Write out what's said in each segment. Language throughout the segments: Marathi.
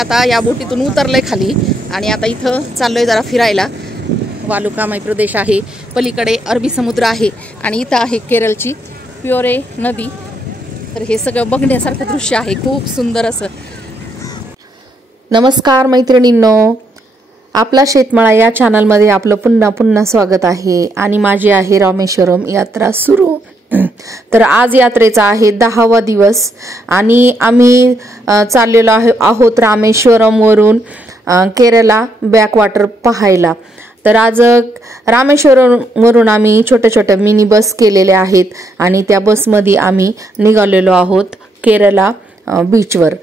आता या बोटीतून उतरलंय खाली आणि आता इथं चाललोय जरा फिरायला। वालुकामय प्रदेश आहे, पलीकडे अरबी समुद्र आहे आणि इथं आहे केरळची प्योरे नदी। तर हे सगळं बघण्यासारखं दृश्य आहे, खूप सुंदर असं। नमस्कार मैत्रिणींनो, आपला शेतमाळा या चॅनलमध्ये आपलं पुन्हा स्वागत आहे आणि माझी आहे रामेश्वरम यात्रा सुरू। तर आज यात्रेचा आहे 10वा दिवस आणि आम्ही चाललेलो आहोत रामेश्वरम वरून केरला बॅकवॉटर पाहायला। तर आज रामेश्वरम वरून आम्ही छोटे मिनी बस केलेले आहेत आणि त्या बसमध्ये आम्ही निघालेलो आहोत केरला बीचवर।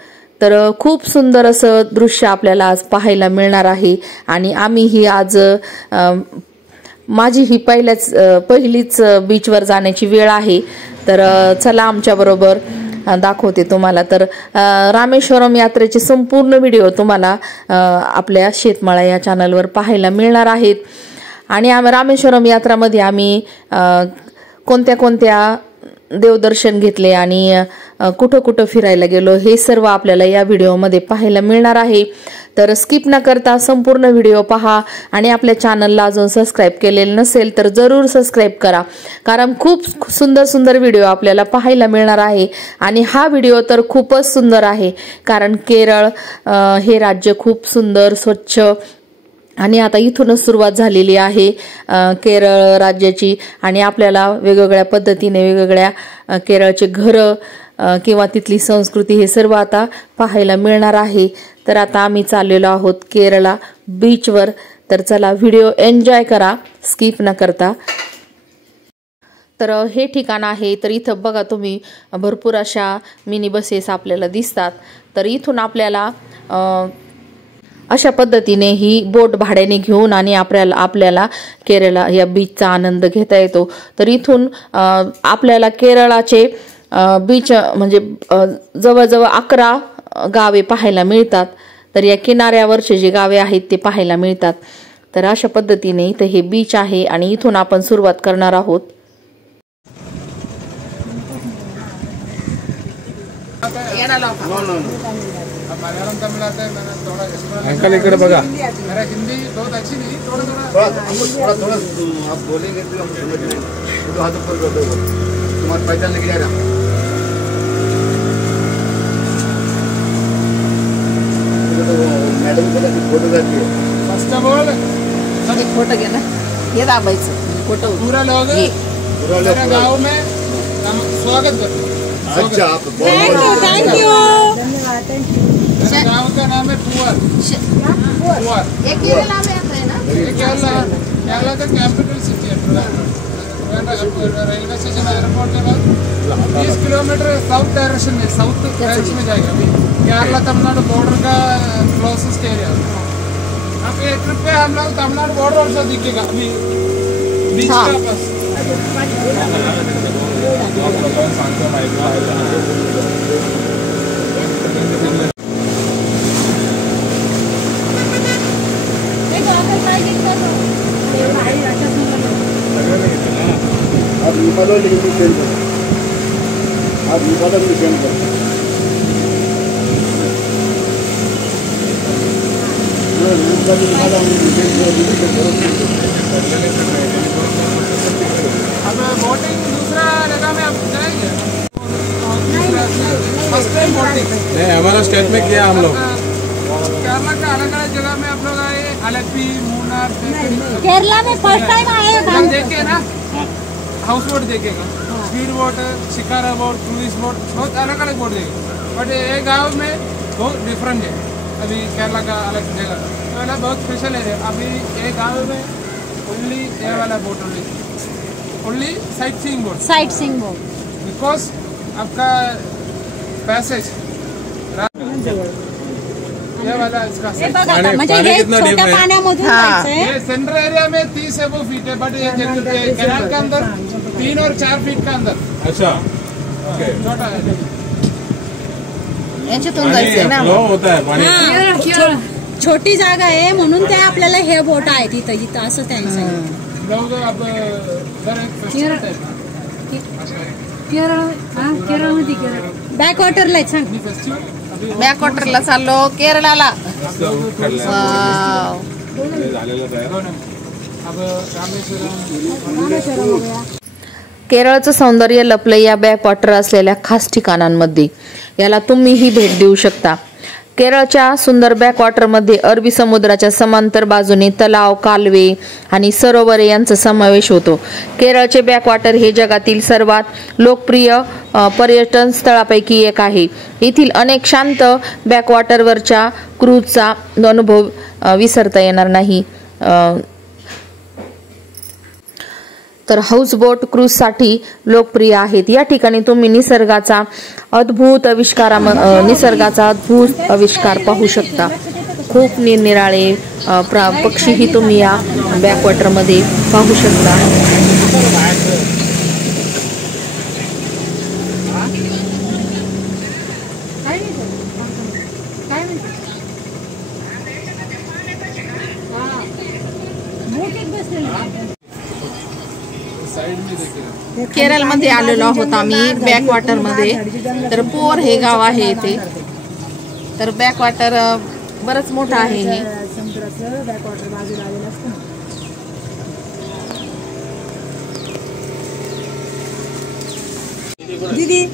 तर खूप सुंदर असं दृश्य आपल्याला आज पाहायला मिळणार आहे आणि आम्ही ही आज माझी ही पहिलीच बीचवर जाण्याची वेळ आहे। तर चला आमच्या बरोबर दाखवते तुम्हाला। तर रामेश्वरम यात्रेचे संपूर्ण व्हिडिओ तुम्हाला आपल्या शेतमाळा या चॅनलवर पाहायला मिळणार आहेत। आणि रामेश्वरम यात्रामध्ये आम्ही कोणत्या देवदर्शन घेतले आणि कुठं फिरायला गेलो हे सर्व आपल्याला या व्हिडिओमध्ये पाहायला मिळणार आहे। तर स्किप न करता संपूर्ण व्हिडिओ पहा आणि आपल्या चॅनलला अजून सबस्क्राइब केलेलं नसेल तर जरूर सबस्क्राइब करा, कारण खूप सुंदर व्हिडिओ आपल्याला पाहायला मिळणार आहे। आणि हा व्हिडिओ तर खूपच सुंदर आहे, कारण केरळ हे राज्य खूप सुंदर स्वच्छ आणि आता इथूनच सुरुवात झालेली आहे केरळ राज्याची। आणि आपल्याला वेगवेगळ्या पद्धतीने वेगवेगळ्या केरळचे घरं किंवा तिथली संस्कृती हे सर्व आता पाहायला मिळणार आहे। तर आता आम्ही चाललेलो आहोत केरला बीचवर। तर चला व्हिडिओ एन्जॉय करा स्किप न करता। तर हे ठिकाण आहे, तर इथं बघा तुम्ही भरपूर अशा मिनी बसेस आपल्याला दिसतात। तर इथून आपल्याला अशा पद्धतीने ही बोट भाड्याने घेऊन आणि आपल्याला केरला या बीचचा आनंद घेता येतो। तर इथून आपल्याला केरळाचे बीच म्हणजे जवळजवळ 11 गावे पाहायला मिळतात। तर या किनाऱ्यावरचे जे गावे आहेत ते पाहायला मिळतात। तर अशा पद्धतीने इथे हे बीच आहे आणि इथून आपण सुरुवात करणार आहोत। मलयालम तमिल आता है, मैंने थोड़ा अंकल इकडे बघा। मेरा हिंदी बहुत अच्छी नहीं, थोड़ा आप बोलेंगे तो हम समझ लेंगे। तो हाथ ऊपर कर दो, तुम्हारा पहचान लेके जाएगा। तो मैडम को फोटोग्राफी है फर्स्ट ऑफ ऑल एक फोटो घे ना, ये दाबायचं फोटो। पूरा लोग मेरा गांव में स्वागत करते हैं। अच्छा, आप थैंक यू मेरा गांव का नाम है पुआर। ये केरला में आता है ना? केरला का कैपिटल सिटी है। रेलवे स्टेशन एयरपोर्ट के बाद 30 किलोमीटर साउथ डायरेक्शन में, साउथ ब्रांच में जाएगा। अभी केरला तमिलनाडु बॉर्डर का क्लोजेस्ट एरिया। अब ये ट्रिप पे हम लोग तमिलनाडु बॉर्डर ऑल्सो दिखेगा अभी बीच का पास। आप निकालो लिंक सेंड करो, आप निकालो लिंक सेंड करो। अब बोटिंग दूसरा जगह में आप जाएंगे? फर्स्ट टाइम बोटिंग नहीं, हमारा स्टेट में किया हम लोग। केरला का अलग जगह में आप लोग आए, आलपी, मूनार। केरला में फर्स्ट टाइम आए हो? देखे ना, हाउस बोट देखेगा, स्पीड बोट, शिकारा बोट, क्रूइज बोट, बहुत अलग बोट देखेगा। बट ये गांव में बहुत डिफरेंट है। अभी केरला का अलग जगह तो वाला बहुत स्पेशल है। अभी ये गांव में ओनली ये वाला boat only sightseeing boat, because आपका पैसेज ये वाला इसका म्हणजे हे छोट्या पाण्यामधून जायचंय। ये सेंट्रल एरिया में 30 एबो फीट है, बट ये कैनाल के अंदर 3 और 4 फीट का अंदर। अच्छा, छोटा है, यांच्यातून जायचंय ना। फ्लो होता है पानी। छोटी जागा आहे म्हणून ते आपल्याला हे बोट आहे इथं असं त्यांनी सांगितलं। लोग अब इधर एक फेस्टिवल टाइप केरळ मध्ये बॅक वॉटरला सांग। फेस्टिवल बॅकवॉटरला चाललो केरळाला. वाव. केरळचं सौंदर्य लपलं या बॅकवॉटर असलेल्या खास ठिकाणांमध्ये. याला तुम्हीही भेट देऊ शकता. केरळच्या सुंदर बॅकवॉटरमध्ये अरबी समुद्राच्या समांतर बाजूने तलाव, कालवे आणि सरोवरे यांचा समावेश होतो. केरळचे बॅकवॉटर हे जगातील सर्वात लोकप्रिय पर्यटन स्थळापैकी एक आहे. येथील अनेक शांत बॅकवॉटरवरच्या क्रूजचा अनुभव विसरता येणार नाही. तर हाऊसबोट क्रूजसाठी लोकप्रिय आहेत. या ठिकाणी तुम्ही निसर्गाचा अद्भुत आविष्कार पाहू शकता. खूप निरनिराळे पक्षीही तुम्ही या बॅकवॉटरमध्ये पाहू शकता. केरळमध्ये आलेलो आहोत आम्ही बॅकवॉटर मध्ये. तर पोर हे गाव आहे इथे. तर बॅकवॉटर बरंच मोठं आहे हे. दीदी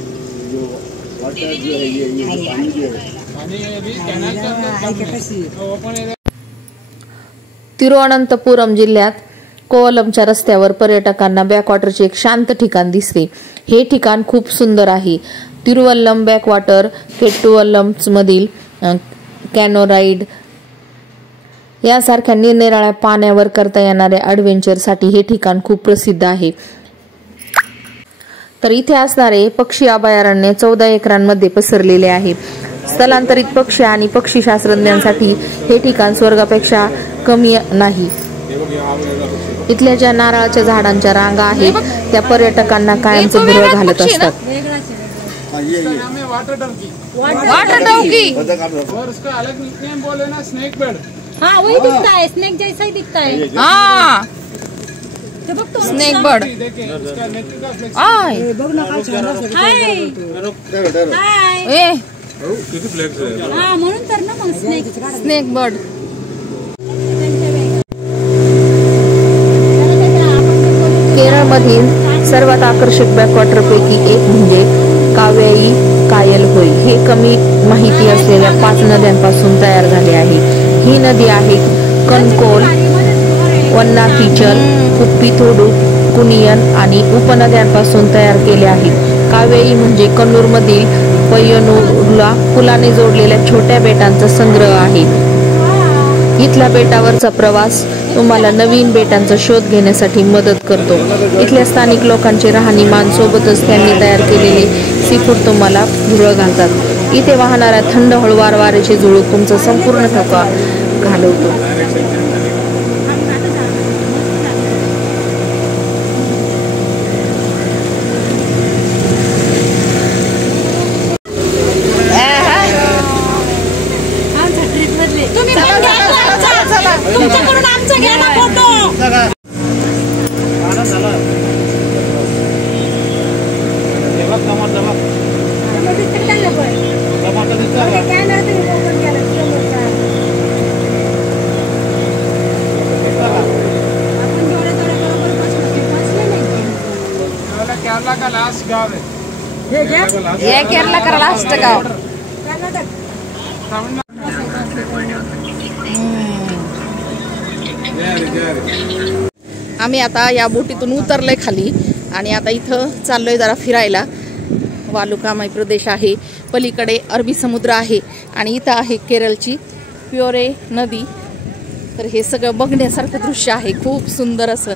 तिरुअनंतपुरम जिल्ह्यात कोवलमच्या रस्त्यावर पर्यटकांना बॅकवॉटरचे एक शांत ठिकाण दिसते. हे ठिकाण खूप सुंदर आहे. तिरुवल्लम बॅकवॉटर केट्टुवल्लममधील कॅनो राईड यासारख्या निरनिराळ्या पाण्यावर करता येणाऱ्या ॲडव्हेंचरसाठी हे ठिकाण खूप प्रसिद्ध आहे. तर इथे असणारे पक्षी अभयारण्य 14 एकरांमध्ये पसरलेले आहे. स्थलांतरित पक्षी आणि पक्षी शास्त्रज्ञांसाठी हे ठिकाण स्वर्गापेक्षा कमी नाही. इथल्या ज्या नारळाच्या झाडांच्या रांगा आहेत त्या पर्यटकांना कायमचं भुरळ घालत असतात. वाटर डॉगी और उसका अलग नेम बोले ना स्नेक बेड. हाँ वही दिखता है, स्नेक जैसा ही दिखता है. हाँ स्नेक बर्ड. हाय हाय. हाँ म्हणून तर ना मग स्नेक बर्ड. केरळमधील सर्वात आकर्षक बॅकवॉटरपैकी एक म्हणजे कावेई कायल होय. हे कमी माहिती असलेल्या 5 नद्यांपासून तयार झाले आहे. ही नदी आहे कनकोल, वन्नाकिचल, कुप्पीथोडू, कुनियन आणि उपनद्यांपासून तयार केले आहे. कावेई म्हणजे कन्नूरमधील पय्यनूरला पुलाने जोडलेल्या छोट्या बेटांचा संग्रह आहे. इथल्या बेटावरचा प्रवास तुम्हाला नवीन बेटांचा शोध घेण्यासाठी मदत करतो. इथल्या स्थानिक लोकांचे राहणीमान सोबतच त्यांनी तयार केलेले सीफूड तुम्हाला भुरळ घालतात. इथे वाहणाऱ्या थंड हळुवार वाऱ्याचे झुळूक तुमचा संपूर्ण थकवा घालवतो. तुमच्याकडून आमचा घ्या ना फोटो. केरला का लास्ट गाँव है ये केरला का लास्ट गाव. आम्ही आता या बोटीतून उतरलोय खाली आणि आता इथं चाललोय जरा फिरायला. वालुकामय प्रदेश आहे. पलीकडे अरबी समुद्र आहे आणि इथं आहे केरळची प्योरे नदी. तर हे सगळं बघण्यासारखं दृश्य आहे. खूप सुंदर असं.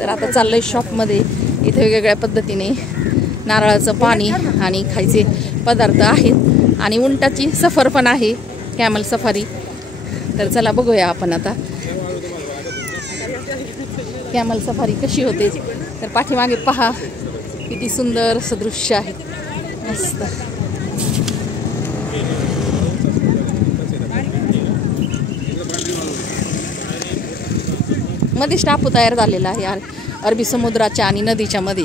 तर आता चाललोय शॉपमध्ये. इथे वेगवेगळ्या पद्धतीने नारळाचं पाणी आणि खायचे पदार्थ आहेत आणि उंटाची सफर पण आहे, कॅमल सफारी. तर चला बघूया आपण आता कॅमल सफारी कशी होते. तर पाठीमागे पहा किती सुंदर असं दृश्य आहे. मस्त. मध्ये टापू तयार झालेला आहे अरबी समुद्राच्या आणि नदीच्या मध्ये.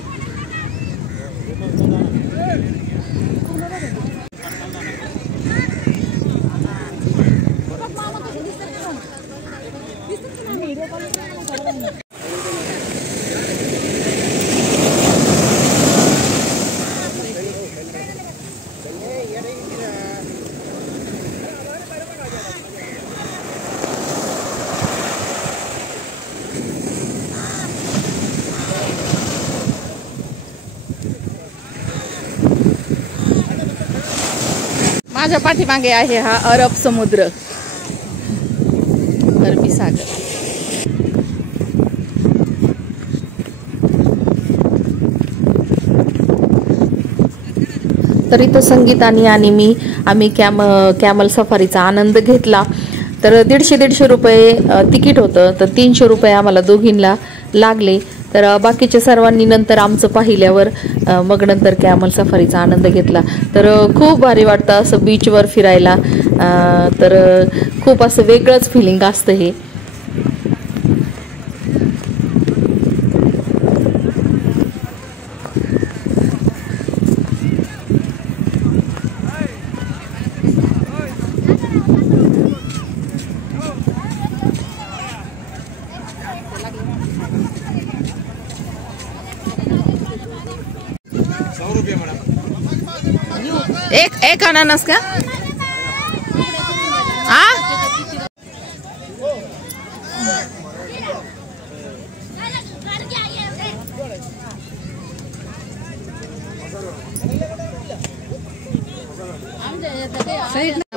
माझ्या पाठीमागे आहे हा अरब समुद्र, अरबी सागर. तर इथं संगीतानी आणि आम्ही कॅमल सफारीचा आनंद घेतला. तर 150 रुपये तिकीट होतं, तर 300 रुपये आम्हाला दोघींना लागले. तर बाकीच्या सर्वांनी नंतर आमचं पाहिल्यावर मग नंतर कॅमल सफारीचा आनंद घेतला. तर खूप भारी वाटतं असं बीचवर फिरायला. तर खूप असं वेगळंच फिलिंग असतं हे. एक अनानस का?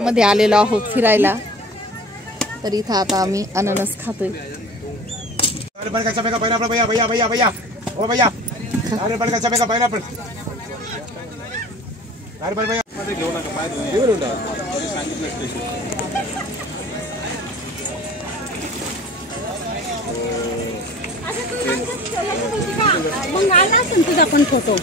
मध्ये आलेलो आहोत फिरायला. तर इथं आता आम्ही अननस खातोय. मग आला असेल तुझा पण फोटो.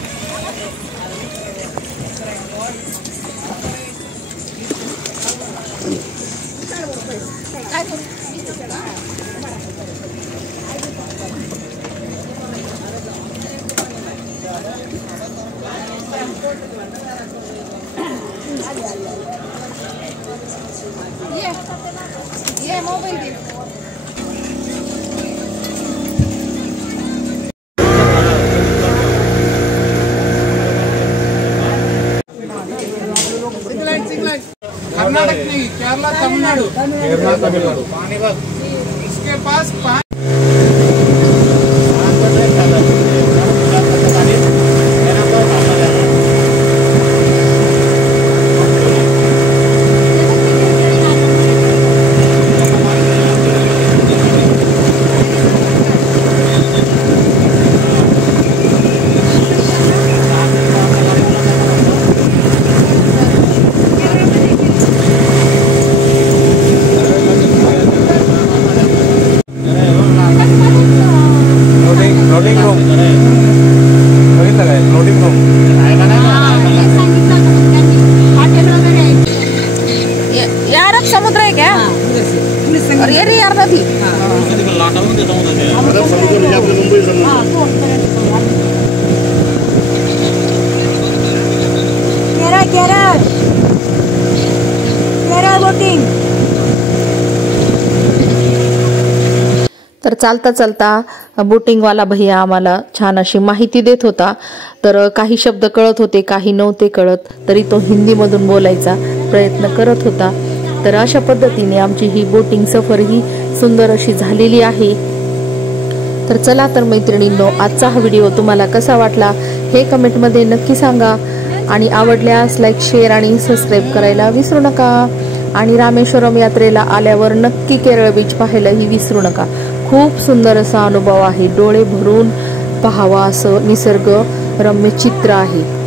ये मोबाईल दे. कर्नाटक नहीं, केरला तमिलनाडु. इसके पास समुद्र है क्या? और ये रही यार नदी. तर चालता चालता बोटिंगवाला भैया आम्हाला छान अशी माहिती देत होता. तर काही शब्द कळत होते, काही नव्हते कळत, तरी तो हिंदीमधून बोलायचा प्रयत्न करत होता. तर अशा पद्धतीने आमची ही बोटिंग सफर ही सुंदर अशी झालेली आहे. तर चला तर मैत्रिणींनो, आजचा हा व्हिडिओ तुम्हाला कसा वाटला हे कमेंटमध्ये नक्की सांगा. आणि आवडल्यास लाईक, शेअर आणि सबस्क्राईब करायला विसरू नका. आणि रामेश्वरम यात्रेला आल्यावर नक्की केरळ बीच पाहायलाही विसरू नका. खूप सुंदर असा अनुभव आहे. डोळे भरून पाहावा असं निसर्ग रम्य चित्र आहे.